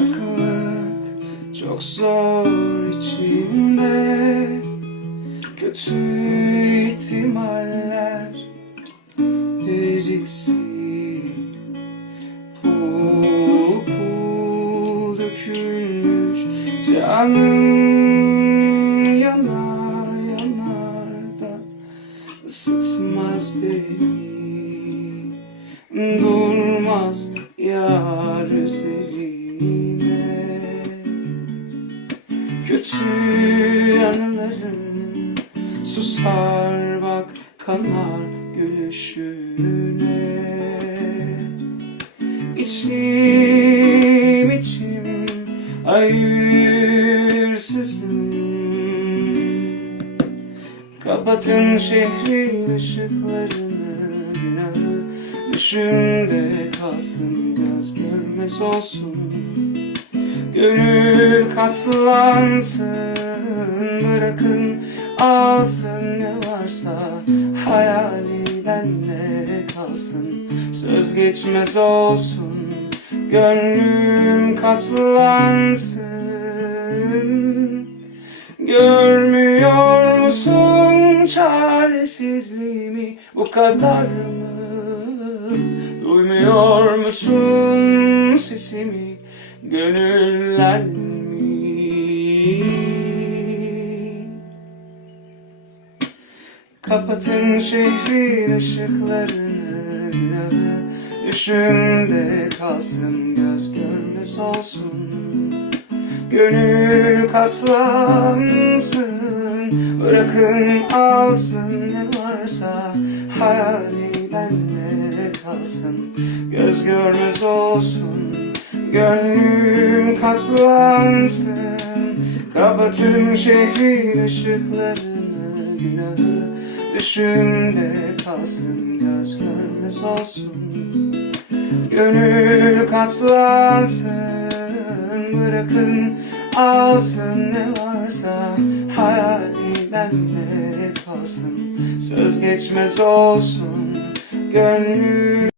farklılık çok zor içimde. Kötü ihtimaller birisi pul pul dökülmüş. Canım yanar yanar da ısıtmaz beni. Durmaz yar üzerine. Kötü anılarım susar, bak kanar gülüşüne. İçim içim hayırsızım. Kapatın şehrin ışıklarını, günahı düşümde kalsın, göz görmez olsun. Gönül katlansın, bırakın alsın ne varsa, hayali benle kalsın, söz geçmez olsun. Gönlüm katlansın. Görmüyor musun çaresizliğimi, bu kadar mı? Duymuyor musun sesimi, gönüller mi? Kapatın şehrin ışıklarını, günahı düşümde kalsın, göz görmez olsun. Gönül katlansın, bırakın alsın ne varsa, hayali benle kalsın, göz görmez olsun. Gönlüm katlansın. Kapatın şehrin ışıklarını, günahı düşümde kalsın, göz görmez olsun. Gönül katlansın, bırakın alsın ne varsa, hayali benle kalsın, söz geçmez olsun. Gönlüm